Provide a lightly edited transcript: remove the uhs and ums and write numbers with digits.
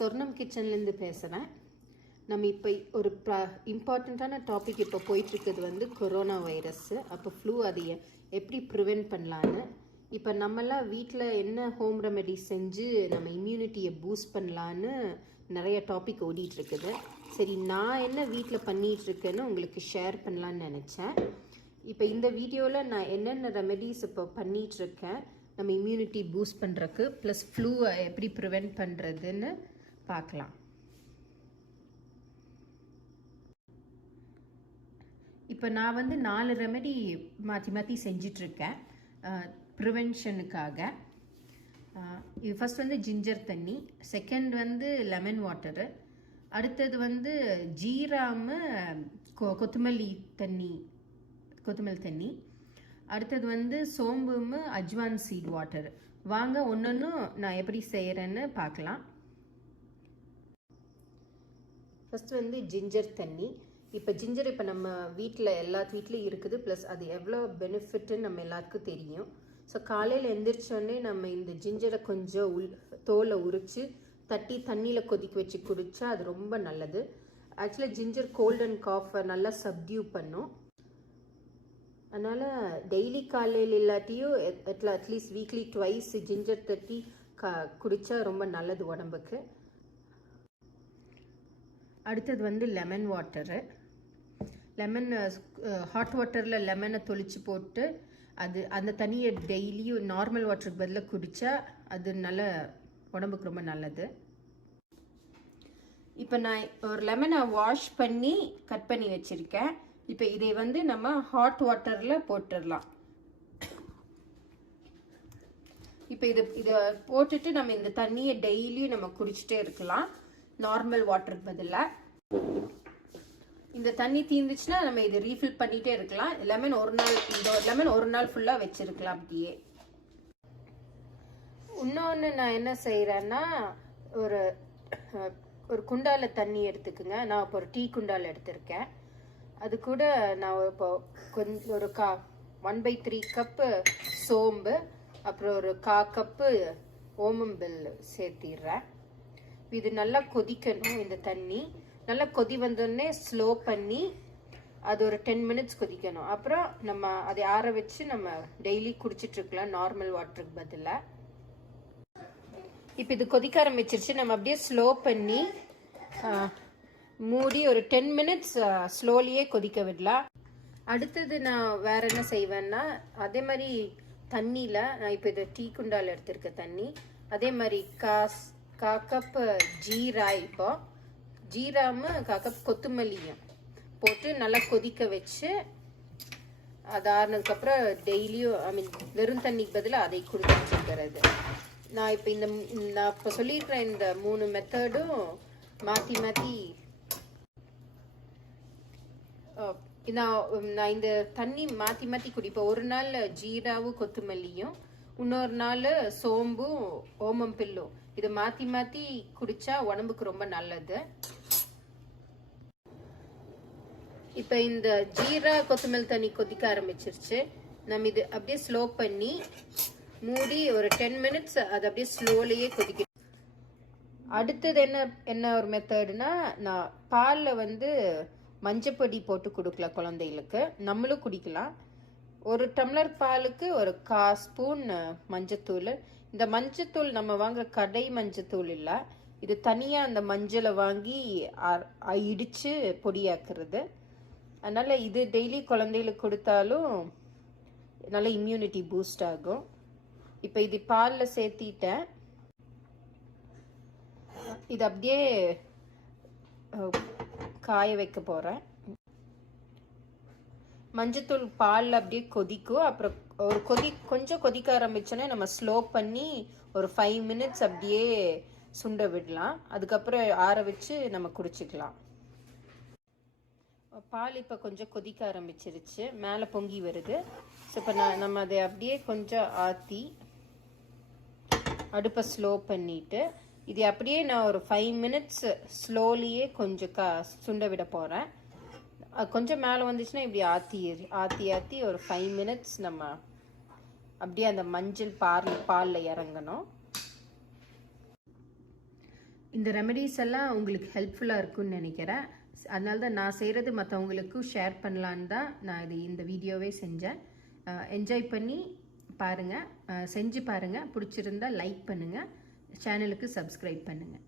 சொர்ணம் கிச்சன்லேருந்து பேசுகிறேன். நம்ம இப்போ ஒரு இம்பார்ட்டண்ட்டான டாபிக் இப்போ போயிட்டுருக்குது வந்து கொரோனா வைரஸ்ஸு. அப்போ ஃப்ளூ அதை எப்படி ப்ரிவெண்ட் பண்ணலான்னு இப்போ நம்மளாம் வீட்டில் என்ன ஹோம் ரெமெடிஸ் செஞ்சு நம்ம இம்யூனிட்டியை பூஸ்ட் பண்ணலான்னு நிறைய டாபிக் ஓடிட்டுருக்குது. சரி, நான் என்ன வீட்டில் பண்ணிகிட்ருக்கேன்னு உங்களுக்கு ஷேர் பண்ணலான்னு நினச்சேன். இப்போ இந்த வீடியோவில் நான் என்னென்ன ரெமெடிஸ் இப்போ பண்ணிகிட்ருக்கேன் நம்ம இம்யூனிட்டி பூஸ்ட் பண்ணுறதுக்கு, ப்ளஸ் ஃப்ளூவை எப்படி ப்ரிவெண்ட் பண்ணுறதுன்னு பார்க்கலாம். இப்போ நான் வந்து 4 ரெமெடி மாற்றி மாற்றி செஞ்சிட்ருக்கேன் ப்ரிவென்ஷனுக்காக. இது ஃபஸ்ட் வந்து ஜிஞ்சர் தண்ணி, செகண்ட் வந்து லெமன் வாட்டரு, அடுத்தது வந்து ஜீராமு கொத்தமல்லி தண்ணி, அடுத்தது வந்து சோம்பும் அஜ்வான் சீட் வாட்டர். வாங்க ஒன்றொன்றும் நான் எப்படி செய்கிறேன்னு பார்க்கலாம். ஃபஸ்ட்டு வந்து ஜிஞ்சர் தண்ணி. இப்போ ஜிஞ்சர் இப்போ நம்ம வீட்டில் வீட்லேயும் இருக்குது, ப்ளஸ் அது எவ்வளோ பெனிஃபிட்டுன்னு நம்ம எல்லாத்துக்கும் தெரியும். ஸோ காலையில் எந்திரிச்சோடனே நம்ம இந்த ஜிஞ்சரை கொஞ்சம் தோலை உரித்து தட்டி தண்ணியில் கொதிக்க வச்சு குடித்தா அது ரொம்ப நல்லது. ஆக்சுவலாக ஜிஞ்சர் கோல்ட் அண்ட் காஃபை நல்லா சப்டியூ பண்ணும். அதனால் டெய்லி காலையில் இல்லாட்டியும் அட்லீஸ்ட் வீக்லி ட்வைஸ் ஜிஞ்சர் தட்டி குடித்தா ரொம்ப நல்லது உடம்புக்கு. அடுத்தது வந்து லெமன் வாட்டரு. ஹாட் வாட்டரில் லெமனை தொளிச்சு போட்டு அந்த தண்ணியை டெய்லியும் நார்மல் வாட்டருக்கு பதிலாக குடித்தா அது நல்ல உடம்புக்கு ரொம்ப நல்லது. இப்போ நான் ஒரு லெமனை வாஷ் பண்ணி கட் பண்ணி வச்சுருக்கேன். இப்போ இதை வந்து நம்ம ஹாட் வாட்டரில் போட்டுடலாம். இப்போ இதை போட்டுட்டு நம்ம இந்த தண்ணியை டெய்லியும் நம்ம குடிச்சிட்டே இருக்கலாம் நார்மல் வாட்டருக்கு பதிலாக. இந்த தண்ணி தீர்ந்துச்சுன்னா நம்ம இதை ரீஃபில் பண்ணிகிட்டே இருக்கலாம். லெமன் ஒரு நாள் ஃபுல்லாக வச்சுருக்கலாம் அப்படியே. இன்னொன்று நான் என்ன செய்கிறேன்னா, ஒரு குண்டால தண்ணி எடுத்துக்குங்க. நான் இப்போ ஒரு டீ குண்டால் எடுத்திருக்கேன். அது கூட நான் இப்போ ஒரு 1/3 கப்பு சோம்பு, அப்புறம் ஒரு 1/4 கப்பு ஓமம்பில் சேர்த்திடுறேன். இது நல்லா கொதிக்கணும். இந்த தண்ணி நல்லா கொதி வந்தோடனே ஸ்லோ பண்ணி அது ஒரு 10 மினிட்ஸ் கொதிக்கணும். அப்புறம் நம்ம அதை ஆற வச்சு நம்ம டெய்லி குடிச்சிட்ருக்கலாம் நார்மல் வாட்டருக்கு பதிலாக. இப்போ இது கொதிக்க ஆரம்பிச்சிருச்சு. நம்ம அப்படியே ஸ்லோ பண்ணி மூடி ஒரு 10 மினிட்ஸ் ஸ்லோலியே கொதிக்க விடலாம். அடுத்தது நான் வேற என்ன செய்வேன்னா, அதே மாதிரி தண்ணியில் நான் இப்போ இதை டீ குண்டால் எடுத்திருக்க தண்ணி, அதே மாதிரி 1/4 கப் ஜீரா, இப்போ ஜீராமு 1/4 கப் கொத்தமல்லியும் போட்டு நல்லா கொதிக்க வச்சு அது ஆறுனதுக்கப்புறம் டெய்லியும் வெறும் தண்ணிக்கு பதிலாக அதை குடிச்சிருக்கிறது. நான் இப்போ நான் இப்போ சொல்லியிருக்கிற இந்த 3 மெத்தடும் மாற்றி நான் இந்த தண்ணி மாற்றி குடிப்பேன். ஒரு நாள் ஜீராவும் கொத்தமல்லியும், இன்னொரு நாள் சோம்பும் ஓமம் பில்லும். இதை மாற்றி குடித்தா உடம்புக்கு ரொம்ப நல்லது. இப்போ இந்த ஜீரா கொத்தமல்லி தண்ணி கொதிக்க ஆரம்பிச்சிருச்சு. நம்ம இது அப்படியே ஸ்லோ பண்ணி மூடி ஒரு 10 மினிட்ஸ் அது அப்படியே ஸ்லோலையே கொதிக்க. அடுத்தது என்ன ஒரு மெத்தடுனா, நான் பாலில் வந்து மஞ்சப்பொடி போட்டு கொடுக்கலாம் குழந்தைகளுக்கு, நம்மளும் குடிக்கலாம். ஒரு டம்ளர் பாலுக்கு ஒரு 1/4 ஸ்பூன் மஞ்சத்தூள். இந்த மஞ்சத்தூள் நம்ம வாங்குற கடை மஞ்சத்தூள் இல்லை, இது தனியாக அந்த மஞ்சளை வாங்கி இடித்து பொடியாக்குறது. அதனால் இது டெய்லி குழந்தைகளுக்கு கொடுத்தாலும் நல்ல இம்யூனிட்டி பூஸ்ட் ஆகும். இப்போ இது பாலில் சேர்த்திட்டேன். இது அப்படியே காய வைக்க போகிறேன். மஞ்சத்தூள் பாலில் அப்படியே கொதிக்கும். அப்புறம் கொஞ்சம் கொதிக்க ஆரம்பிச்சோன்னே நம்ம ஸ்லோ பண்ணி ஒரு 5 மினிட்ஸ் அப்படியே சுண்ட விடலாம். அதுக்கப்புறம் ஆற வச்சு நம்ம குடிச்சிக்கலாம். பால் இப்போ கொஞ்சம் கொதிக்க ஆரம்பிச்சிருச்சு, மேலே பொங்கி வருது. ஸோ இப்போ நம்ம அதை அப்படியே கொஞ்சம் ஆற்றி அடுப்பை ஸ்லோ பண்ணிவிட்டு இது அப்படியே நான் ஒரு 5 மினிட்ஸ் ஸ்லோலியே கொஞ்சம் சுண்ட விட போகிறேன். கொஞ்சம் மேலே வந்துச்சுன்னா இப்படி ஆற்றி ஒரு 5 மினிட்ஸ் நம்ம அப்படியே அந்த மஞ்சள் பாலில் இறங்கணும். இந்த ரெமெடிஸ் எல்லாம் உங்களுக்கு ஹெல்ப்ஃபுல்லாக இருக்கும்னு நினைக்கிறேன். அதனால தான் நான் செய்கிறது மற்றவங்களுக்கும் ஷேர் பண்ணலான்னு தான் நான் இந்த வீடியோவே செஞ்சேன். என்ஜாய் பண்ணி பாருங்கள், செஞ்சு பாருங்கள். பிடிச்சிருந்தா லைக் பண்ணுங்கள், சேனலுக்கு சப்ஸ்கிரைப் பண்ணுங்கள்.